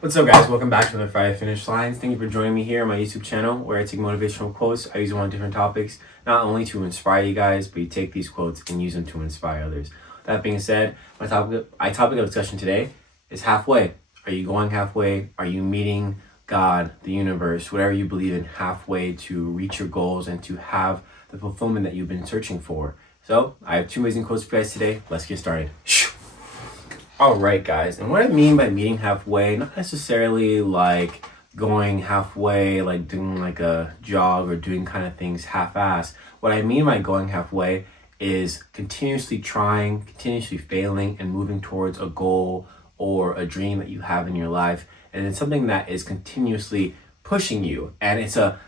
What's up, guys? Welcome back to the Friday Finish Lines. Thank you for joining me here on my YouTube channel where I take motivational quotes. I use them on different topics, not only to inspire you guys, but you take these quotes and use them to inspire others. That being said, my topic of discussion today is halfway. Are you going halfway? Are you meeting God, the universe, whatever you believe in, halfway to reach your goals and to have the fulfillment that you've been searching for? So, I have two amazing quotes for you guys today. Let's get started. All right, guys, and what I mean by meeting halfway, not necessarily like going halfway, like doing like a jog or doing kind of things half-ass. What I mean by going halfway is continuously trying, continuously failing, and moving towards a goal or a dream that you have in your life. And it's something that is continuously pushing you, and it's a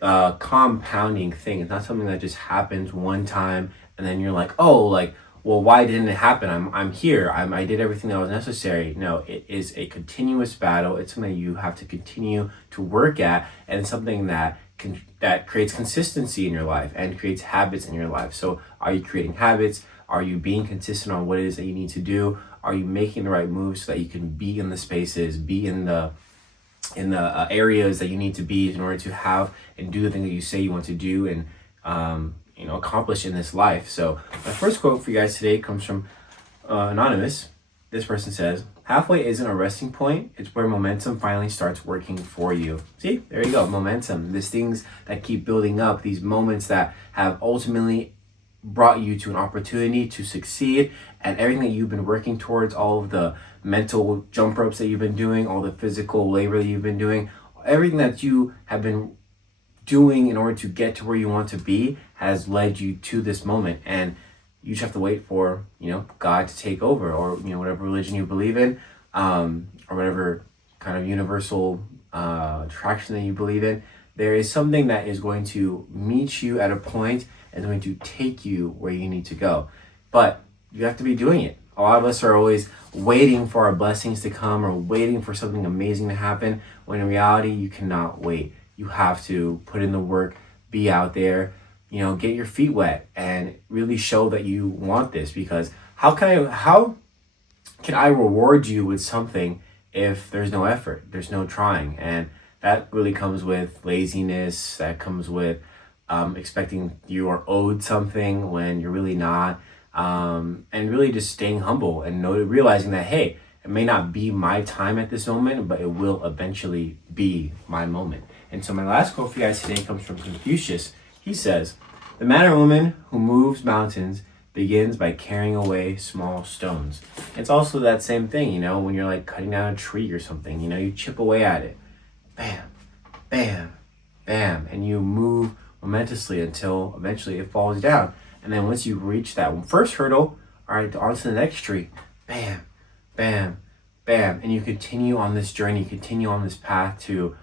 compounding thing. It's not something that just happens one time and then you're like, oh, like, well, why didn't it happen? I'm here. I did everything that was necessary. No, it is a continuous battle. It's something you have to continue to work at, and it's something that creates consistency in your life and creates habits in your life. So, are you creating habits? Are you being consistent on what it is that you need to do? Are you making the right moves so that you can be in the spaces, be in the areas that you need to be in order to have and do the thing that you say you want to do and accomplish in this life? So my first quote for you guys today comes from anonymous. This person says, halfway isn't a resting point, it's where momentum finally starts working for you. See, there you go, momentum. These things that keep building up, these moments that have ultimately brought you to an opportunity to succeed, and everything that you've been working towards, all of the mental jump ropes that you've been doing, all the physical labor that you've been doing, everything that you have been doing in order to get to where you want to be has led you to this moment. And you just have to wait for God to take over, or whatever religion you believe in, or whatever kind of universal attraction that you believe in. There is something that is going to meet you at a point and going to take you where you need to go, but you have to be doing it. A lot of us are always waiting for our blessings to come or waiting for something amazing to happen, when in reality you cannot wait. You have to put in the work, be out there, get your feet wet and really show that you want this. Because how can I reward you with something if there's no effort, there's no trying? And that really comes with laziness, that comes with expecting you are owed something when you're really not, and really just staying humble and realizing that, hey, it may not be my time at this moment, but it will eventually be my moment. And so my last quote for you guys today comes from Confucius. He says, the man or woman who moves mountains begins by carrying away small stones. It's also that same thing, when you're like cutting down a tree or something, you chip away at it. Bam, bam, bam. And you move momentously until eventually it falls down. And then once you reach that first hurdle, all right, on to the next tree. Bam, bam, bam. And you continue on this journey, continue on this path to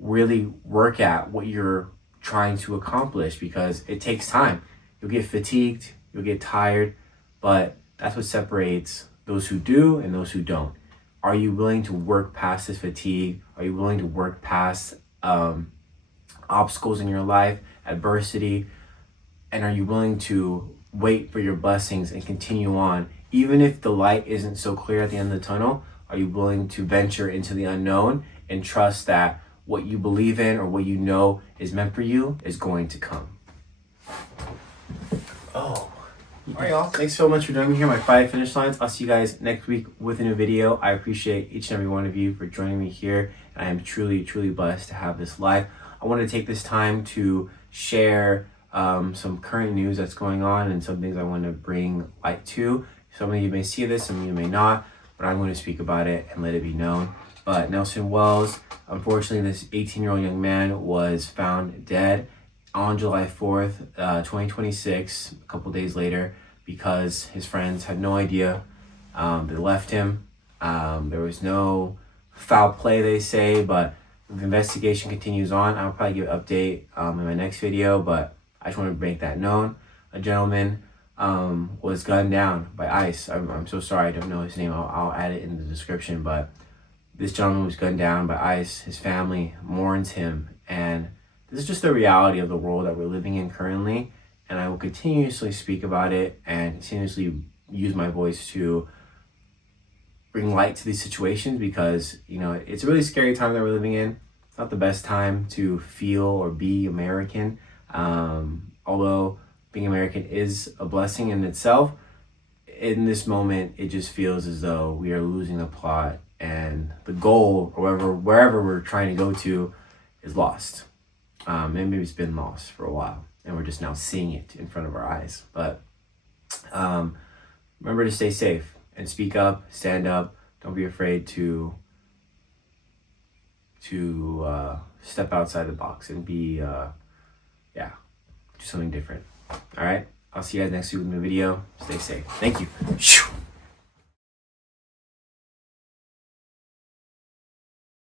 really work at what you're trying to accomplish, because it takes time. You'll get fatigued, you'll get tired, but that's what separates those who do and those who don't. Are you willing to work past this fatigue? Are you willing to work past obstacles in your life, adversity? And are you willing to wait for your blessings and continue on? Even if the light isn't so clear at the end of the tunnel, are you willing to venture into the unknown and trust that what you believe in or what you know is meant for you is going to come? Oh. All right, y'all. Thanks so much for joining me here on my 5 finish lines. I'll see you guys next week with a new video. I appreciate each and every one of you for joining me here. And I am truly, truly blessed to have this life. I want to take this time to share some current news that's going on and some things I want to bring light to. Some of you may see this, some of you may not, but I'm going to speak about it and let it be known. But Nelson Wells, unfortunately, this 18-year-old young man was found dead on July 4th, 2026, a couple days later, because his friends had no idea. They left him. There was no foul play, they say, but the investigation continues on. I'll probably give an update in my next video, but I just want to make that known. A gentleman was gunned down by ICE. I'm so sorry, I don't know his name. I'll add it in the description, but this gentleman was gunned down by ICE. His family mourns him, and this is just the reality of the world that we're living in currently. And I will continuously speak about it and continuously use my voice to bring light to these situations, because it's a really scary time that we're living in. It's not the best time to feel or be American. Although being American is a blessing in itself, in this moment it just feels as though we are losing the plot, and the goal, or wherever we're trying to go to, is lost. And maybe it's been lost for a while, and we're just now seeing it in front of our eyes. But remember to stay safe and speak up, stand up. Don't be afraid to step outside the box and be do something different. All right, I'll see you guys next week with a new video. Stay safe. Thank you.